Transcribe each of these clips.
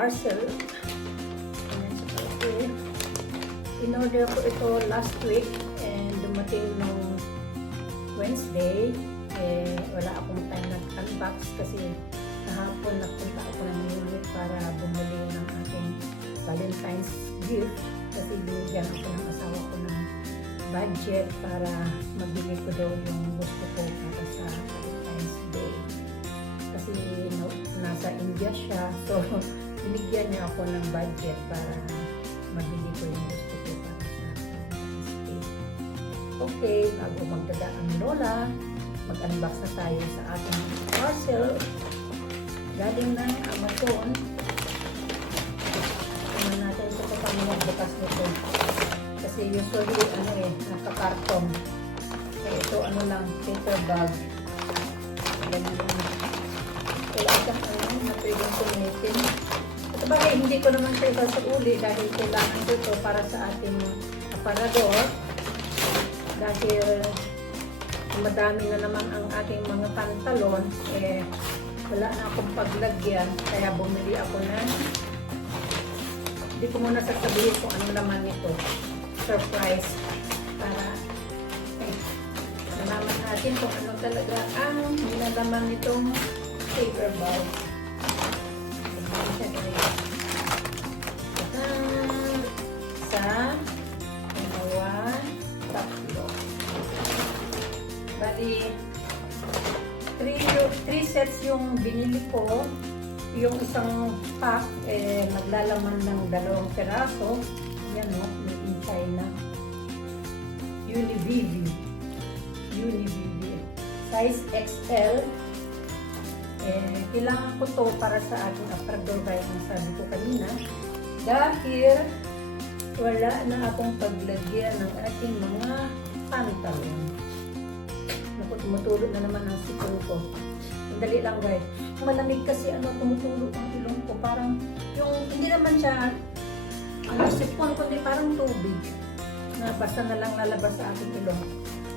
parcel. Ayan sa parcel. In-order ko ito last week and dumating nung Wednesday. Wala akong time nag-unbox kasi kahapon nagpunta ako ng unit para bumili ng aking Valentine's gift kasi binigyan ako ng asawa ko ng budget para mabili ko daw yung gusto ko para sa Valentine's Day. Kasi nasa India siya, so binigyan niya ako ng budget para mabili ko yung gusto ko para sa Valentine's Day. Okay, bago magdada ang lola, mag-unbox na tayo sa ating parcel galing ng Amazon. Tingnan natin ito kung paano magbukas nito. Kasi usually, nakakarton. Kaya ito, lang, paper bag. Ganun lang. Wala kang na pwedeng sumitin. At bagay, hindi ko naman siya sa uli dahil kailangan ko ito para sa ating aparador. Dahil madami na naman ang aking mga pantalon, wala na akong paglagyan, kaya bumili ako ng, hindi ko muna sasabihin kung ano naman ito, surprise, para nalaman natin kung ano talaga ang nilalaman nitong paper bag. Sa dalawa, tatlo. Bali, 3 sets yung binili ko. Yung isang pack, naglalaman ng 2 peraso. Yan o, made in China. Univivi. Size XL. Kailangan ko to para sa ating aparador gaya ng sabi ko kanina. Dahil wala na akong paglagyan ng ating mga pantalon. Tumutulog na naman ang sipon ko. Dali lang guys. Malamig kasi tumutulog ang ilong ko. Parang yung hindi naman siya sipon kundi parang tubig. Na basta na lang lalabas sa ating ilong.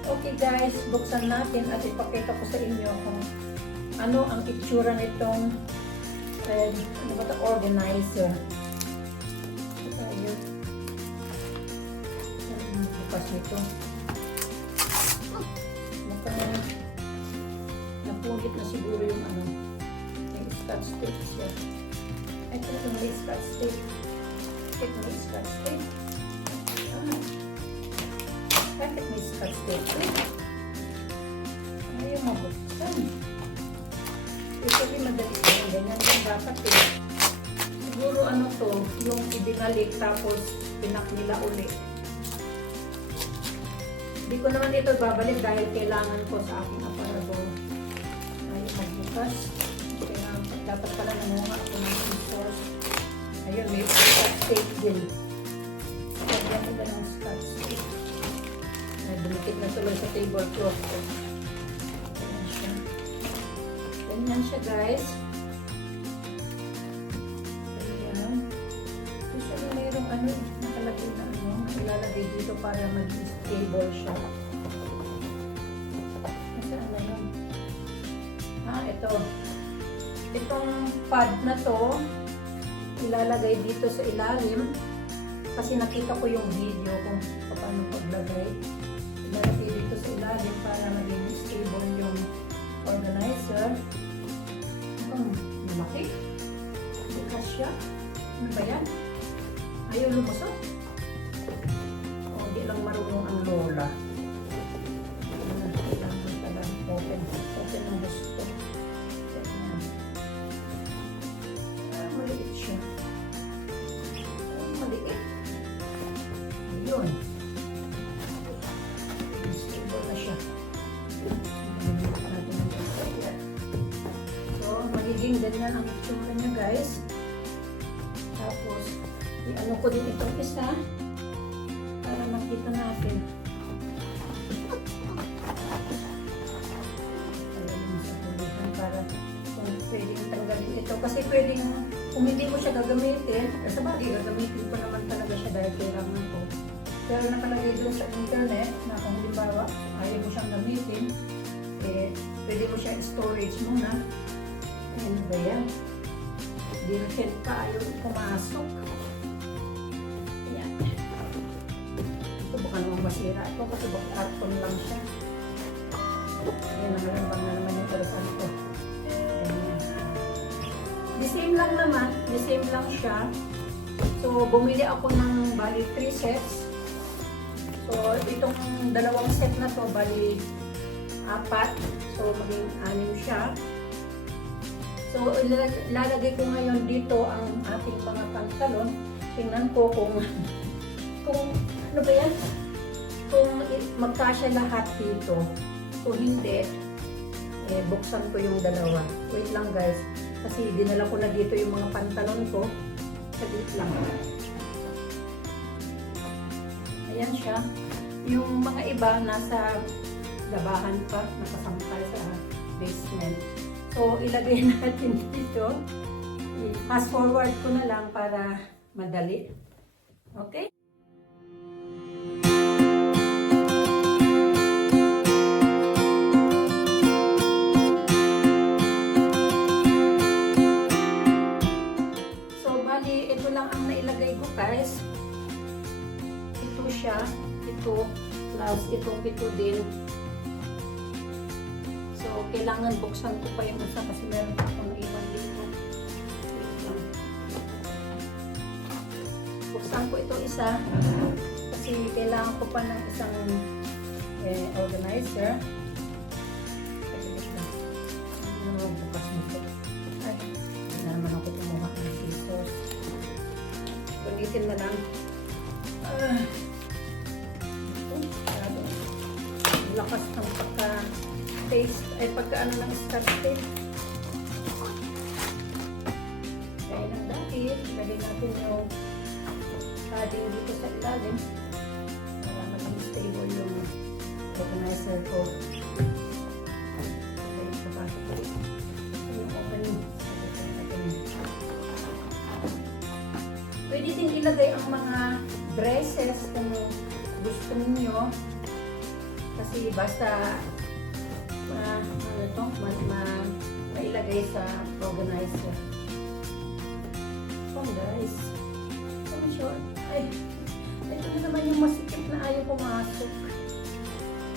Okay guys, buksan natin at ipakita ko sa inyo kung ano ang itsura nitong organizer. Ito tayo. Bukas nito. Napulit na siguro yung may scotch tape siya. Ito may scotch tape. Ito may scotch tape. Bakit may scotch tape? Ayaw mabuksan. Ito rin madali lang. Ganyan lang dapat Siguro to, yung ibinalik tapos pinaknila ulit. Hindi ko naman ito babalik dahil kailangan ko sa aking aparador. Ay, magbukas. Kaya dapat pala nangunga ako ng scissors. Ayun, may scotch tape din. Lagyan ko ba ng scotch tape? Ay, dumikit na tuloy sa tablecloth ko. Ganyan siya. Ganyan siya guys. Ganyan. Gusto na mayroong nakalagay na ilalagay dito para mag-stable siya. Nasaan na yun? Ito. Itong pad na to, ilalagay dito sa ilalim. Kasi nakita ko yung video kung paano paglagay. Ilalagay dito sa ilalim para maging stable yung organizer. Malaki. Bukas siya. Ano ba yan? Ayaw lumusot. Hindi lang marunong ang lola. Kailangan talagang open ang gusto. Maliit siya. Maliit. Ayun. Stable na siya. So, magiging ganyan ang itsura niya guys. Tapos, i-ano ko din itong isa. Para makita natin. Talagang sa hulihan para kung pwedeng tanggalin ito. Kasi pwedeng, kung hindi mo siya gagamitin, sa bagay, gagamitin ko naman talaga siya dahil kailangan ko. Pero nakalagay doon sa internet na kung halimbawa, ayaw mo siyang gamitin, pwede mo siya storage muna. Ano ba yan? Dirhen pa, ayaw pumasok. Ayan. Ito baka naman masira. Ito kasi baka karton lang siya. Ayan, nakalambang na naman yung urusan ko. Ayan. The same lang naman. The same lang siya. So, bumili ako ng bali 3 sets. So, itong dalawang set na to, bali 4. So, maging 6 siya. So, ilalagay ko ngayon dito ang ating mga pantalon. Tingnan ko kung ano ba yan? Kung magkasya lahat dito. Kung hindi, buksan ko yung dalawa. Wait lang guys. Kasi dinala ko na dito yung mga pantalon ko. Saglit lang. Ayan siya. Yung mga iba nasa labahan pa. Nakasampay sa basement. So, ilagay natin dito. Fast forward ko na lang para madali. Okay? So, bali, ito lang ang nailagay ko guys. Ito siya. Ito. Plus, ito din. So, kailangan buksan ko pa yung isa kasi meron akong iwan dito. Buksan ko ito isa kasi kailangan ko pa ng isang organizer. Ano naman bukas nito? Ay, hindi na naman ako kumuha ng scissors. Gunitin na lang. Lakas ng pagka-taste, ay pagka-ano ng scotch tape. Kaya ng dahil, lagay natin yung padding dito sa ilalim para maging stable yung organizer ko. Okay, kapasok ko rin. Yung opening. Pwede din ilagay ang mga dresses kung gusto niyo. Kasi basta mailagay sa organizer. Oh guys. So short. Ay, ito na naman yung masikip na ayaw pumasok.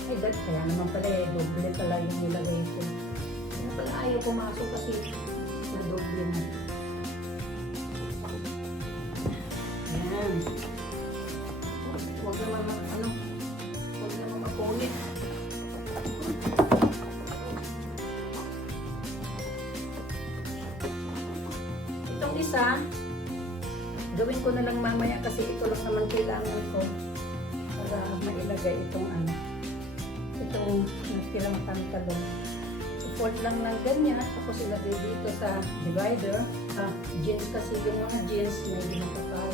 Ay God, kaya naman pala doble pala yung nilagay ko. Kaya pala ayaw pumasok kasi na doble na. Ayan. Huwag naman mapunit. Itong isa, gawin ko na lang mamaya kasi ito lang naman kailangan ko para mailagay itong itong nagtirang pantalon. I-fold lang ng ganyan, tapos ilagay dito sa divider. Jeans kasi yung mga jeans may ginapapal.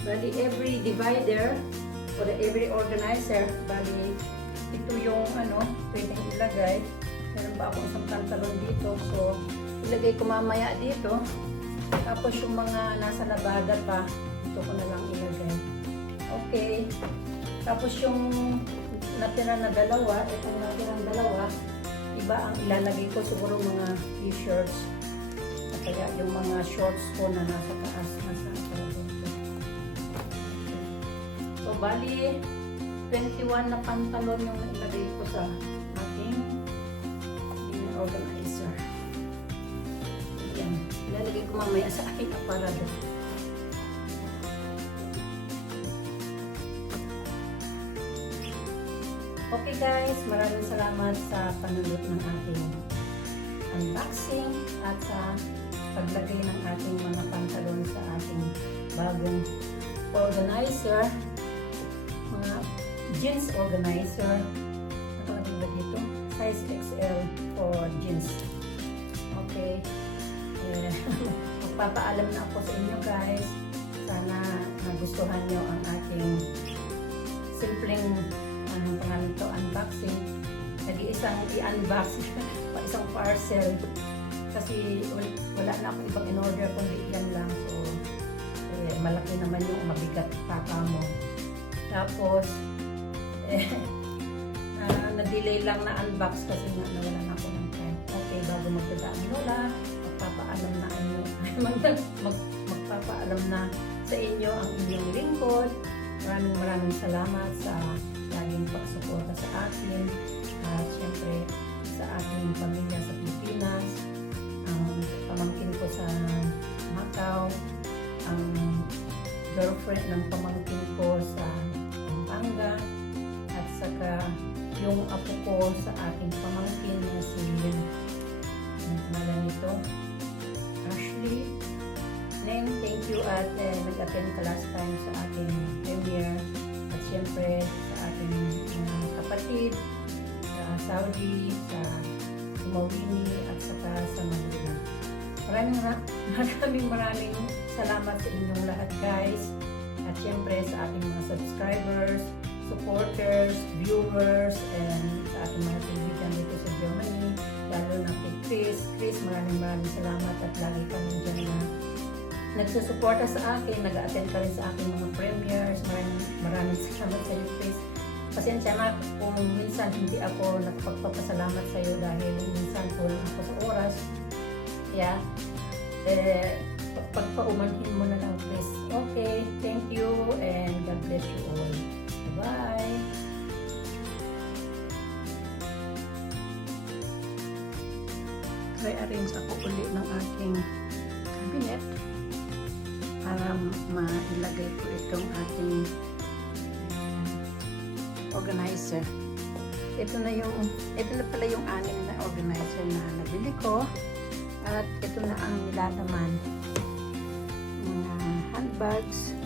Bali, every divider or every organizer, bali, ito yung pwedeng ilagay. Meron pa akong isang pantalon dito. So, ilagay ko mamaya dito. Tapos yung mga nasa labada pa, ito ko na lang ilagay. Okay. Tapos yung natira na dalawa, itong natirang dalawa, iba ang ilalagay ko. Siguro mga t-shirts. Kaya yung mga shorts ko na nasa taas, nasa so, bali, 21 na pantalon yung nailagay ko sa ating organizer. Ayan. Ilalagay ko mamaya sa aking aparado. Okay guys, maraming salamat sa panunod ng ating unboxing at sa paglagay ng ating mga pantalon sa ating bagong organizer. Mga jeans organizer. Nakalagay ba dito? Size XL for jeans. Okay. Magpapaalam na ako sa inyo guys. Sana nagustuhan nyo ang ating simpleng pangalan to, unboxing. Nag-iisang i-unbox pa isang parcel. Kasi wala na akong ibang in-order kundi yan lang. So, malaki naman yung mabigat papa mo. Tapos, na-delay lang na unbox kasi nga nawalan ako ng time. Okay, bago magdada ang lola, magpapaalam na magpapaalam na sa inyo ang inyong lingkod. Maraming salamat sa laging pagsuporta sa akin at syempre sa ating pamilya sa Pilipinas, ang pamangkin ko sa Macau, ang girlfriend ng pamangkin ko sa Pampanga, at saka yung apo ko sa ating pamangkin na si nito Ashley. Neng, thank you at nag-attend ka last time sa ating premiere, at syempre sa ating mga kapatid sa Saudi, sa Maurini at saka sa Manila. Maraming salamat sa inyong lahat, guys, at syempre sa ating mga subscribers, supporters, viewers, and sa ating mga kaibigan dito sa Germany, lalo na kay Chris, maraming salamat at lagi ka nandiyan na nagsusuporta sa akin, nag-attend ka rin sa aking mga premieres. Maraming salamat sa iyo, Chris. Pasensya na kung minsan hindi ako nakapagpapasalamat sa iyo dahil minsan kulang ako sa oras. Yeah. Pagpaumanhin mo na lang, Chris. Okay, thank you and God bless you all. Bye! Re-arrange ako ulit ng aking cabinet para mailagay ko itong ating organizer. Ito na pala yung 6 na organizer na nabili ko, at ito na ang nilalaman. Mga handbags,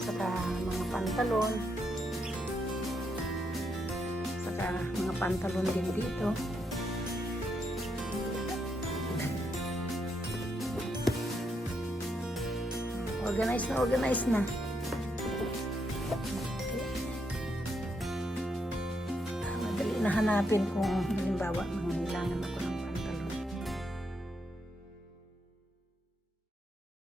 saka mga pantalon din dito. Organize na. Okay. Madali na hanapin kung halimbawa mangailangan ako ng